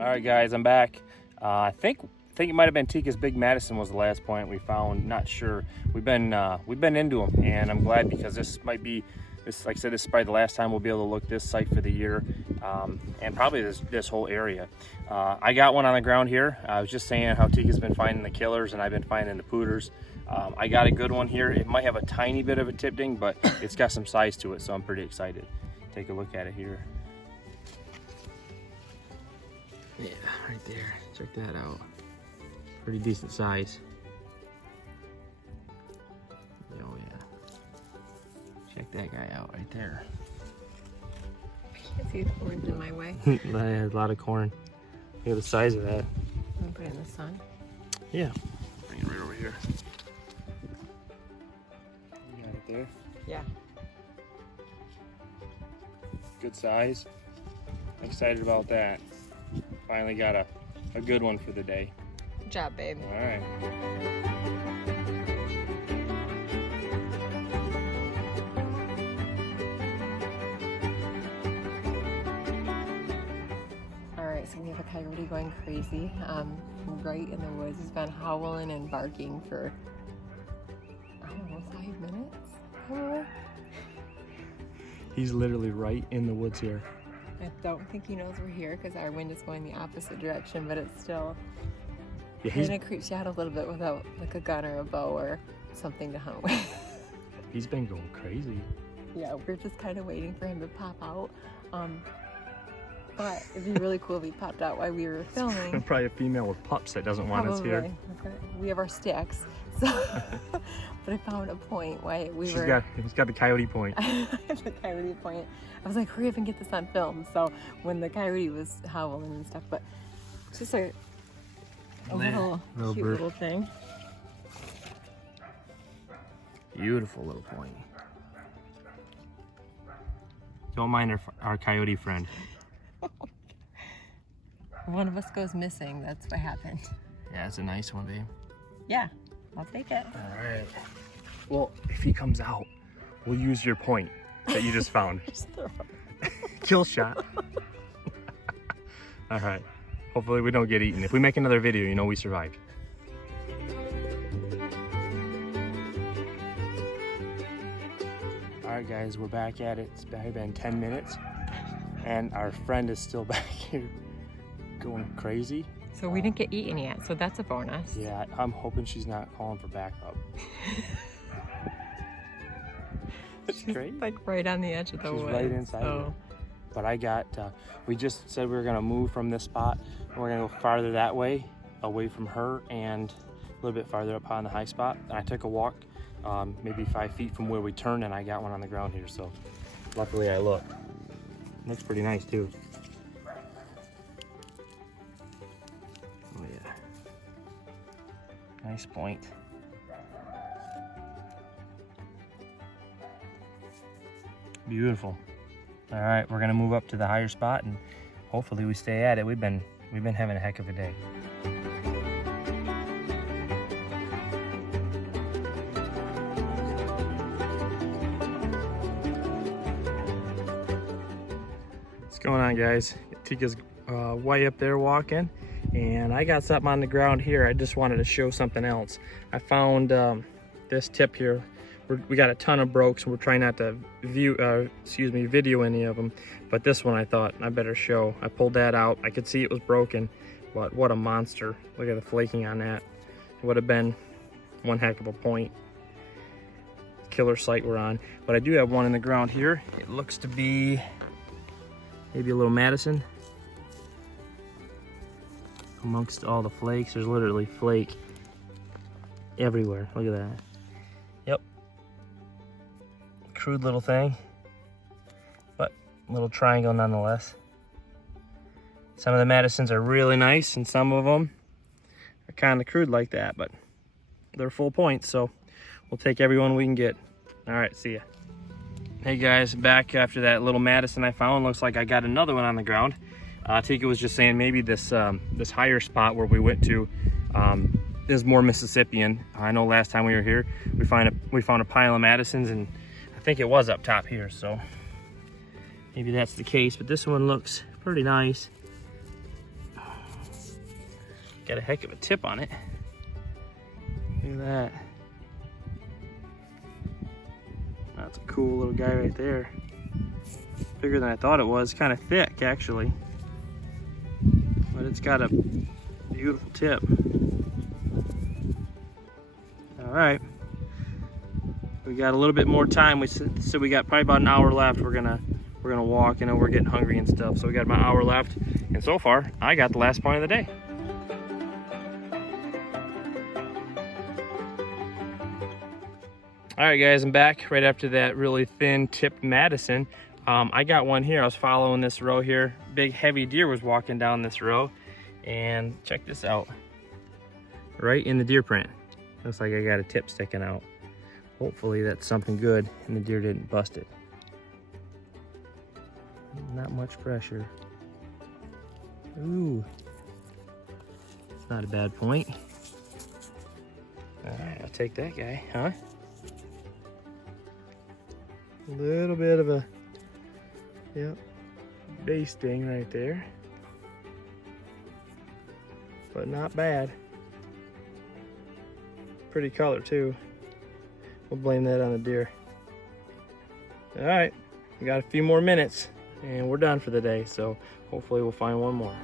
All right, guys, I'm back. I think it might have been Tika's Big Madison was the last point we found. Not sure. We've been into them, and I'm glad because this might be like I said, this is probably the last time we'll be able to look this site for the year, and probably this whole area. I got one on the ground here. I was just saying how Tika's been finding the killers and I've been finding the pooters. I got a good one here. It might have a tiny bit of a tip ding, but it's got some size to it, so I'm pretty excited. Take a look at it here. Yeah, right there. Check that out. Pretty decent size. Oh yeah. Check that guy out right there. I can't see the corn's in my way. A lot of corn. Look at the size of that. I'm gonna put it in the sun. Yeah. Bring it right over here. You got it there? Yeah. Good size. Excited about that. Finally got a good one for the day. Good job, babe. All right. So we have a coyote going crazy right in the woods. He's been howling and barking for, I don't know, 5 minutes? Probably. He's literally right in the woods here. I don't think he knows we're here because our wind is going the opposite direction, but it's still kind of creeps you out a little bit without like a gun or a bow or something to hunt with. He's been going crazy. Yeah, we're just kind of waiting for him to pop out. But it'd be really cool if he popped out while we were filming. Probably a female with pups that doesn't want us here. We have our sticks. So, but I found a point why he's got the coyote point. The coyote point. I was like, hurry up and get this on film. So when the coyote was howling and stuff, but it's just a little cute bird. Little thing. Beautiful little point. Don't mind our coyote friend. One of us goes missing. That's what happened. Yeah, it's a nice one, babe. Yeah, I'll take it. All right. Well, if he comes out, we'll use your point that you just found. Kill shot. All right. Hopefully we don't get eaten. If we make another video, you know we survived. All right, guys, we're back at it. It's been 10 minutes. And our friend is still back here going crazy. So we didn't get eaten yet, so that's a bonus. Yeah, I'm hoping she's not calling for backup. It's crazy. Like right on the edge of the woods. She's right inside of it. But I got, we just said we were gonna move from this spot and we're gonna go farther that way, away from her and a little bit farther up on the high spot. And I took a walk, maybe 5 feet from where we turned, and I got one on the ground here, so luckily I looked. Looks pretty nice too. Oh yeah. Nice point. Beautiful. All right, we're gonna move up to the higher spot and hopefully we stay at it. We've been having a heck of a day. What's going on, guys? Tika's way up there walking, and I got something on the ground here. I just wanted to show something else. I found this tip here. We got a ton of brokes, and we're trying not to video any of them. But this one I thought I better show. I pulled that out. I could see it was broken, but what a monster. Look at the flaking on that. It would have been one heck of a point. Killer site we're on. But I do have one in the ground here. It looks to be maybe a little Madison. Amongst all the flakes, there's literally flake everywhere. Look at that. Yep. Crude little thing, but a little triangle nonetheless. Some of the Madisons are really nice, and some of them are kind of crude like that, but they're full points, so we'll take every one we can get. All right, see ya. Hey guys, back after that little Madison I found. Looks like I got another one on the ground. Tika was just saying maybe this this higher spot where we went to is more Mississippian. I know last time we were here, we found a pile of Madisons, and I think it was up top here, so maybe that's the case. But this one looks pretty nice. got a heck of a tip on it. Look at that. That's a cool little guy right there. Bigger than I thought it was. Kind of thick, actually. But it's got a beautiful tip. All right. We got a little bit more time. We said we got probably about an hour left. We're gonna walk. You know, we're getting hungry and stuff. So we got about an hour left. And so far, I got the last point of the day. All right, guys, I'm back right after that really thin tipped Madison. I got one here. I was following this row here. Big heavy deer was walking down this row, and check this out. Right in the deer print. Looks like I got a tip sticking out. Hopefully that's something good and the deer didn't bust it. Not much pressure. Ooh, it's not a bad point. All right, I'll take that guy, huh? A little bit of a, yep, base sting right there. But not bad. Pretty color too. We'll blame that on the deer. All right, we got a few more minutes and we're done for the day. So hopefully we'll find one more.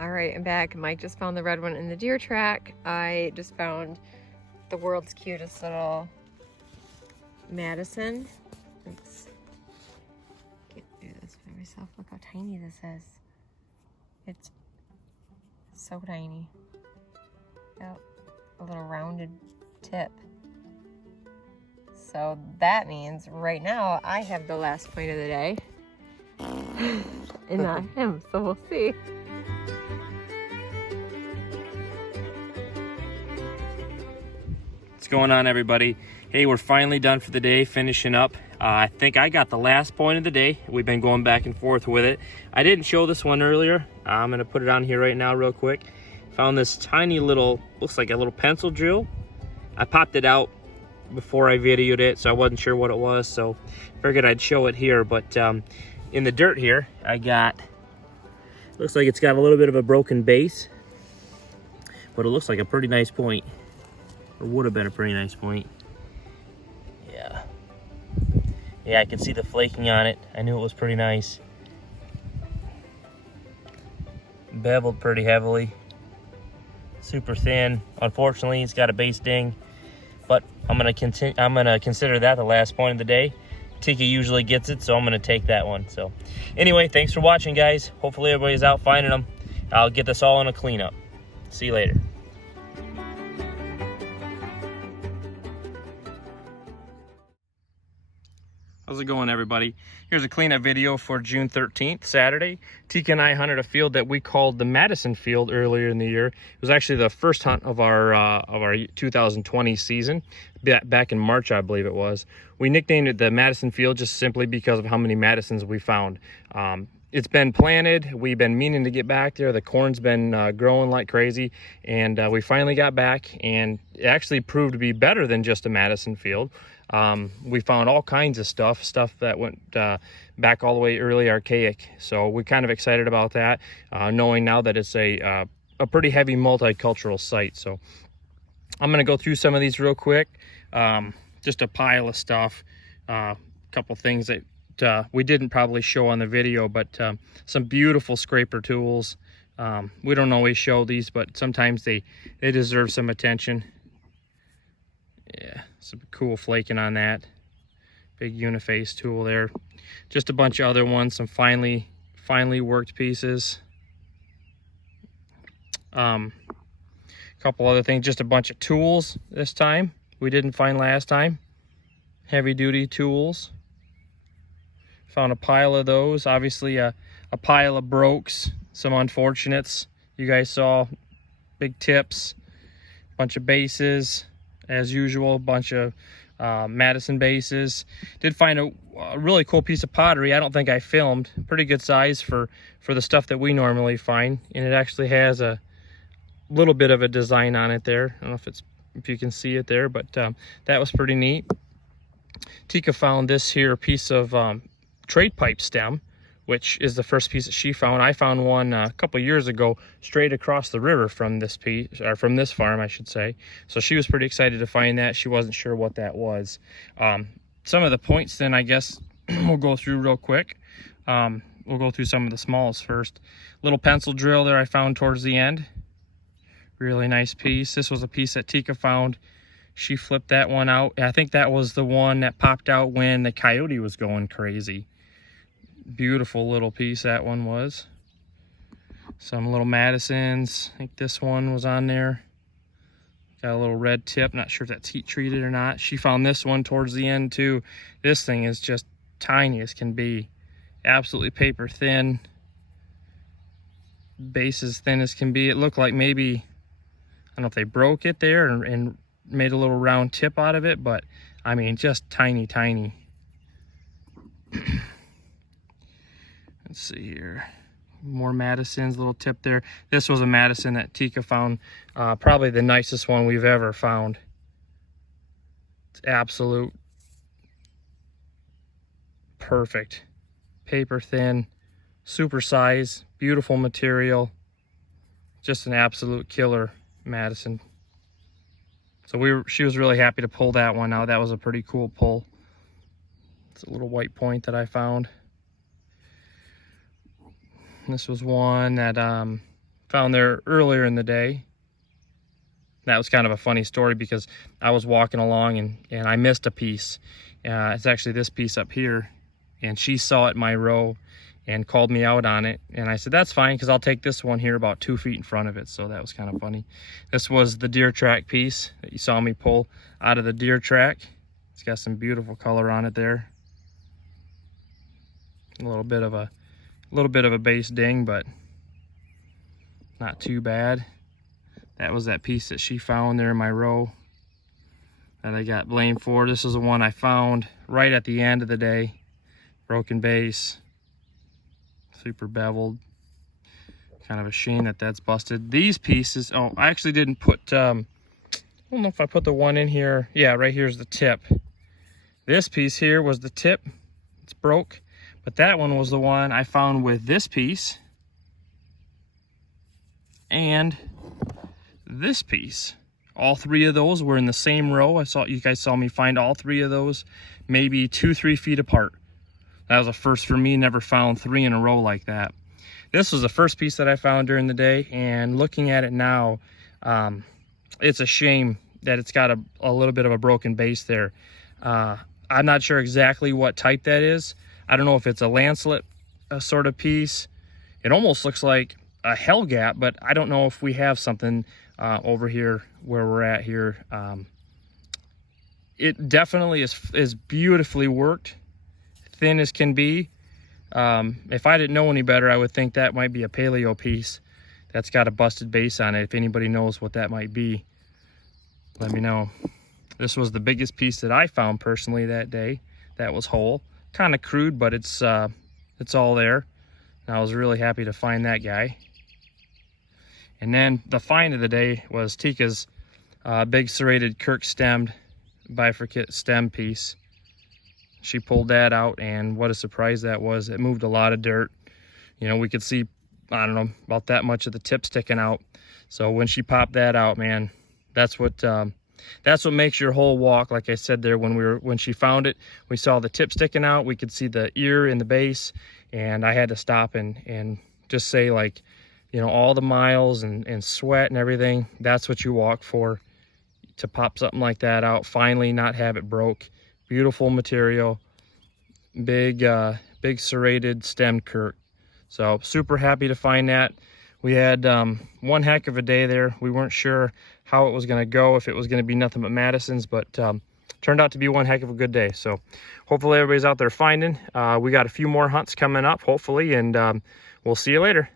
All right, I'm back. Mike just found the red one in the deer track. I just found the world's cutest little Madison. Oops. Get through this by myself. Look how tiny this is. It's so tiny. Yep, a little rounded tip. So that means right now I have the last point of the day. And not him, so we'll see. What's going on, everybody? Hey, we're finally done for the day, finishing up. I think I got the last point of the day. We've been going back and forth with it. I didn't show this one earlier. I'm gonna put it on here right now real quick. Found this tiny little, looks like a little pencil drill. I popped it out before I videoed it, so I wasn't sure what it was, so figured I'd show it here. But in the dirt here, I got, looks like it's got a little bit of a broken base, but it looks like a pretty nice point. Or would have been a pretty nice point. Yeah, I can see the flaking on it. I knew it was pretty nice. Beveled pretty heavily. Super thin. Unfortunately, it's got a base ding, but I'm gonna consider that the last point of the day. Tiki usually gets it, so I'm gonna take that one. So anyway, thanks for watching, guys. Hopefully everybody's out finding them. I'll get this all in a cleanup. See you later. How's it going, everybody? Here's a cleanup video for June 13th, Saturday. Tika and I hunted a field that we called the Madison field earlier in the year. It was actually the first hunt of our 2020 season, back in March, I believe it was. We nicknamed it the Madison field just simply because of how many Madisons we found. It's been planted. We've been meaning to get back there. The corn's been growing like crazy, and we finally got back, and it actually proved to be better than just a Madison field. We found all kinds of stuff that went back all the way early archaic. So we're kind of excited about that, knowing now that it's a pretty heavy multicultural site. So I'm gonna go through some of these real quick. Just a pile of stuff, a couple things that we didn't probably show on the video, but some beautiful scraper tools. We don't always show these, but sometimes they deserve some attention. Yeah, some cool flaking on that. Big uniface tool there. Just a bunch of other ones, some finely worked pieces. Couple other things, just a bunch of tools this time we didn't find last time. Heavy duty tools. Found a pile of those. Obviously a pile of brokes, some unfortunates. You guys saw big tips, bunch of bases. As usual, a bunch of Madison bases. Did find a really cool piece of pottery. I don't think I filmed. Pretty good size for the stuff that we normally find, and it actually has a little bit of a design on it there. I don't know if you can see it there, but that was pretty neat. Tika found this here piece of trade pipe stem, which is the first piece that she found. I found one a couple years ago straight across the river from this piece, or from this farm, I should say. So she was pretty excited to find that. She wasn't sure what that was. Some of the points then, I guess, we'll go through real quick. We'll go through some of the smalls first. Little pencil drill there I found towards the end. Really nice piece. This was a piece that Tika found. She flipped that one out. I think that was the one that popped out when the coyote was going crazy. Beautiful little piece that one was. Some little Madisons. I think this one was on there. Got a little red tip. Not sure if that's heat treated or not. She found this one towards the end too. This thing is just tiny as can be. Absolutely paper thin. Base as thin as can be. It looked like maybe, I don't know if they broke it there and made a little round tip out of it, but I mean, just tiny, tiny. Let's see here. More Madisons, little tip there. This was a Madison that Tika found. Probably the nicest one we've ever found. It's absolute perfect. Paper thin, super size, beautiful material. Just an absolute killer Madison. So she was really happy to pull that one out. That was a pretty cool pull. It's a little white point that I found. This was one that found there earlier in the day. That was kind of a funny story because I was walking along and I missed a piece. It's actually this piece up here, and she saw it in my row and called me out on it. And I said, that's fine, because I'll take this one here about 2 feet in front of it. So that was kind of funny. This was the deer track piece that you saw me pull out of the deer track. It's got some beautiful color on it there. A little bit of a base ding, but not too bad. That was that piece that she found there in my row that I got blamed for. This is the one I found right at the end of the day. Broken base, super beveled. Kind of a shame that that's busted. These pieces, oh, I actually didn't put, I don't know if I put the one in here. Yeah, right here's the tip. This piece here was the tip. It's broke. But that one was the one I found with this piece and this piece. All three of those were in the same row. You guys saw me find all three of those maybe 2-3 feet apart. That was a first for me. Never found three in a row like that. This was the first piece that I found during the day, and looking at it now, it's a shame that it's got a little bit of a broken base there. I'm not sure exactly what type that is. I don't know if it's a lancelet sort of piece. It almost looks like a hell gap, but I don't know if we have something over here where we're at here. It definitely is beautifully worked, thin as can be. If I didn't know any better, I would think that might be a paleo piece that's got a busted base on it. If anybody knows what that might be, let me know. This was the biggest piece that I found personally that day. That was whole. Kind of crude, but it's all there. And I was really happy to find that guy. And then the find of the day was Tika's big serrated Kirk stemmed bifurcate stem piece. She pulled that out, and what a surprise that was. It moved a lot of dirt. You know, we could see, I don't know, about that much of the tip sticking out. So when she popped that out, man, that's what makes your whole walk. Like I said there, when she found it, we saw the tip sticking out. We could see the ear in the base, and I had to stop and just say, like, you know, all the miles and sweat and everything, that's what you walk for, to pop something like that out, finally not have it broke. Beautiful material, big serrated stemmed Kirk. So super happy to find that. We had one heck of a day there. We weren't sure how it was going to go, if it was going to be nothing but Madisons, but turned out to be one heck of a good day. So hopefully everybody's out there finding. We got a few more hunts coming up, hopefully, and we'll see you later.